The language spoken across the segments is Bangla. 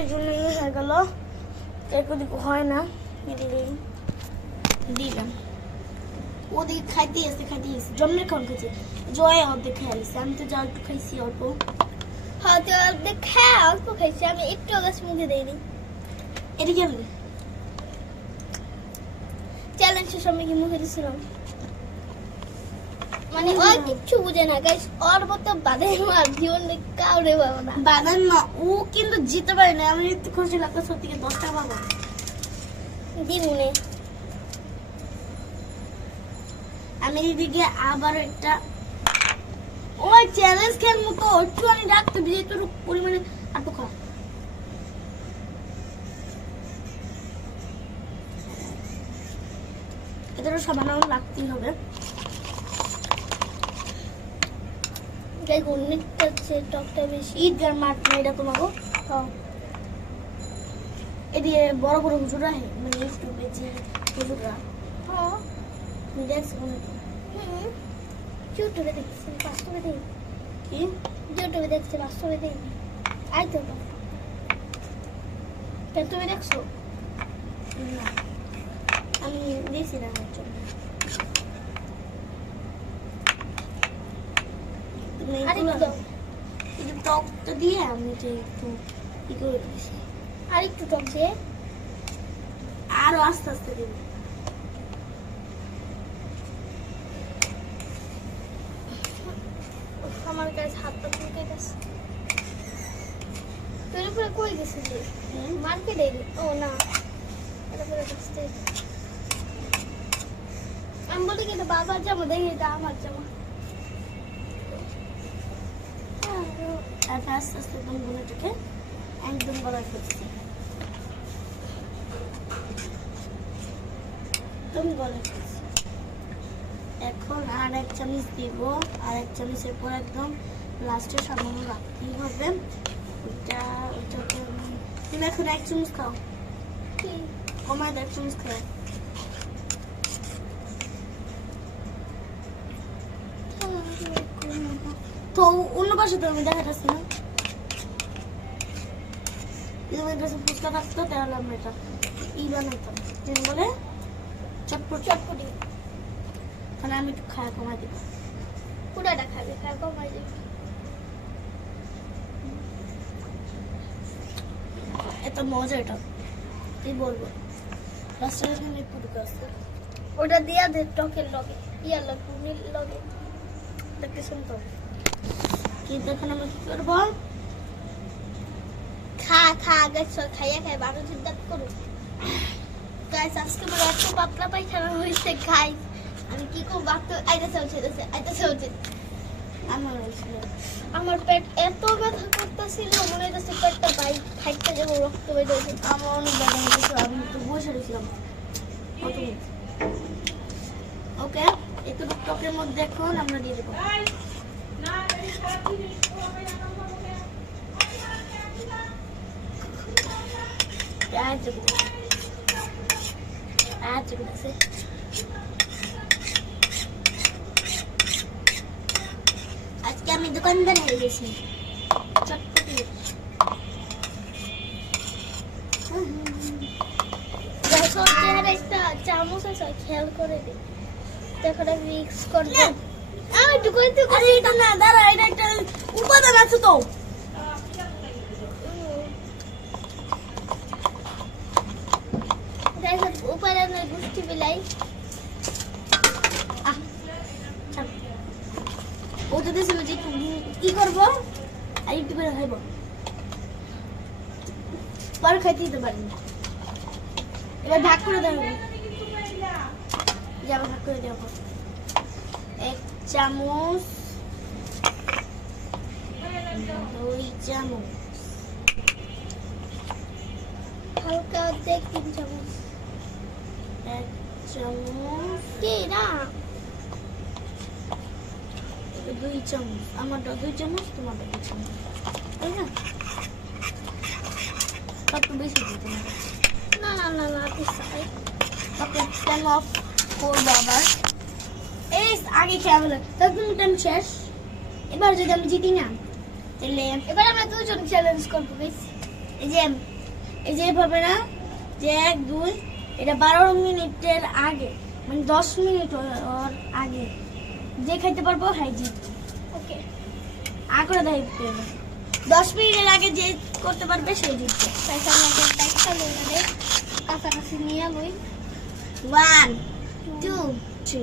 কেকের জন্য ইয়ে হয়ে গেল। কেক ওদিকে হয় না। এদিকে দিলাম। ওদিকে খাইতে এসে খাইতে এসে জন্মের খাওয়ান খাইছে। জয় অর্ধেক খেয়ে আলিছে আমি তো যা একটু খাইছি অল্প। হ্যাঁ তো অর্ধেক খায় অল্প খাইছি। আমি একটু গাছ মুখে দেয়নি এটা কি আনবে। চ্যালেঞ্জের সময় কি মুখে দিছিলাম। মানে ও কিচ্ছু বুঝে না গাইস ওর মতো বাদে আমার জীবনে কাউরে পাবো না। বাদাম মা ও কিন্তু জিতে পারে না। আমি একটু খুশি লাগতো সত্যি কি দশ টাকা পাবো দিমুনে। আমি এদিকে আবার একটা ওই চ্যালেঞ্জ খেল মতো একটু আমি রাখতে তোর পরিমাণে। আর তো খা এদেরও সামান্য রাখতেই হবে। গাইস অনেকটা হচ্ছে টকটা বেশি। ঈদ গান মাঠ না এটা তোমাকে এদিকে বড় বড় হুজুরা মানে ইউটিউবে যে হুজুরা হ্যাঁ। তুমি দেখছ নাকি? হুম। ইউটিউবে দেখছি বাস্তবে দেখি। কি? ইউটিউবে দেখছি বাস্তবে দেখি। আই তো। তো। তুমি দেখছ? না। আমি দেখছি না আমার জন্য তুমি আর এগুলো একটু দিয়ে আমি এটা একটু ই করে দিয়েছি। আর একটু টক দিয়ে? আরও আস্তে আস্তে দেবো। আমার কাছে হাতটা চুলকে গেছে। তোর উপরে কই গেছিলি মার্কেটে ও না। এটা পরে আমি বলি কি এটা বাবার জামা দেখি এটা আমার জামা। তারপর আস্তে আস্তে একদম গলায় ফেলছি একদম গলায় ফেলছি এখন আর এক চামচ দিব, আর এক চামচের পর একদম লাস্টে সামান্য রাখতেই হবে। ওইটা ওইটাকে তুমি এখন এক চামচ খাও? কমায় এক চামচ খাও। তো অন্য পাশে তো আমি দেখা যাচ্ছে না। যদি আমার কাছে ফুচকা থাকতো তাহলে আমরা এটা ই বানাইতাম যেন বলে চটপট চটপটি তাহলে আমি একটু খাওয়া কমাই দিব পুরাটা খাবে খায় কমাই দেবে এত মজা এটা। কি বলব? লাস্টে এখানে একটু ওটা দিয়া দে টকের লগে ইয়ার লগে লগে। দেখতে শুনতো কিন্তু এখন আমরা কি করব? খা খা গাছ খাইয়া খাই বারো দিন করো গাইস আজকে আমার এত পাতলা পায়খানা হয়েছে খাই আমি কি করব? বাপ আইতেছে উঠে গেছে আইতেছে আমার হয়েছিল। আমার পেট এত ব্যথা করতেছিল মনে হইতেছে পেটটা বাইক ফাইটতে যাব রক্ত বের হয়েছে আমার অনেক ব্যথা হয়েছিল আমি একটু বসে রয়েছিলাম ওকে একটু টকের মধ্যে এখন আমরা দিয়ে দেবো পেঁয়াজ দেবো পেঁয়াজ দেবো আছে আজকে আমি দোকানদার হয়ে গেছি। চটপটি। চামচ আছে খেয়াল করে দে। দেখো মিক্স করব আমি একটু করতে আরে এটা না দাঁড়া এটা একটা উপাদান আছে তো। উপাদানের গোষ্ঠী বিলাই ও তো দিয়েছিল যে কি করব? আর একটু করে খাইবো। পরে খাইতে দিতে পারি এবার ভাগ করে দেবো যাব ভাগ করে দেবো এক চামচ দুই চামচ হালকা অর্ধেক তিন চামচ এক চামচ কি না দুই চামচ আমারটা দুই চামচ তোমারটা দুই চামচ তাই না একটু বেশি দিতে না না না না ওকে টাইম অফ করব আবার এই আগে খেয়ে বলে তখন টাইম শেষ? এবার যদি আমি জিতি না তাহলে এবার আমরা দুজন চ্যালেঞ্জ করব বেশ এই যে এই যে এভাবে না যে এক দুই এটা বারো মিনিটের আগে মানে দশ মিনিট ওর- আগে। যে খাইতে পারব হ্যাঁ জিতবে ওকে আ করে দেখতে দশ মিনিটের আগে যে করতে পারবে সেই জিতবে। কাছাকাছি নিয়ে লই ওয়ান টু থ্রি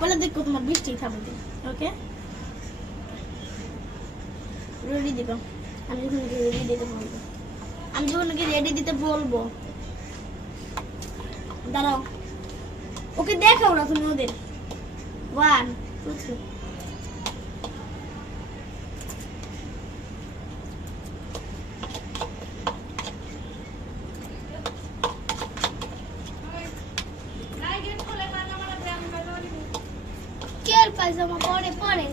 পেলে দেখো তোমার বিশ টাকা খাব ওকে? রেডি দিব আমি যখন রেডি দিতে বলব? আমি যখন ওকে রেডি দিতে বলব? দাঁড়াও। ওকে দেখাও না তুমি ওদের। ওয়ান টু থ্রি পায়জামা পরে পরে।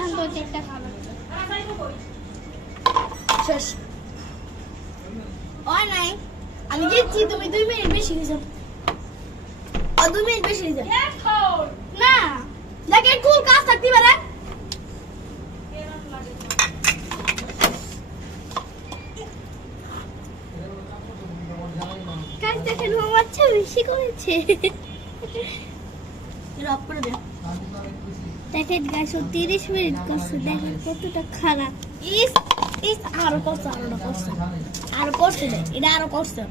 এখন নাই। আমি জিতছি তুমি দুই মিনিট বেশি হয়েছে ও, দুই মিনিট বেশি হয়েছে না, দেখে কুল কাজ থাকতে পারে। কাজ দেখেন বাচ্চা বেশি করেছে? রব করে দে দেখেন গাছ ও মিনিট করছে, দেখেন কতটা খারাপ। ইস ইস, আরও করছে আরও করছে। আরও করছে, এটা আরও করছে।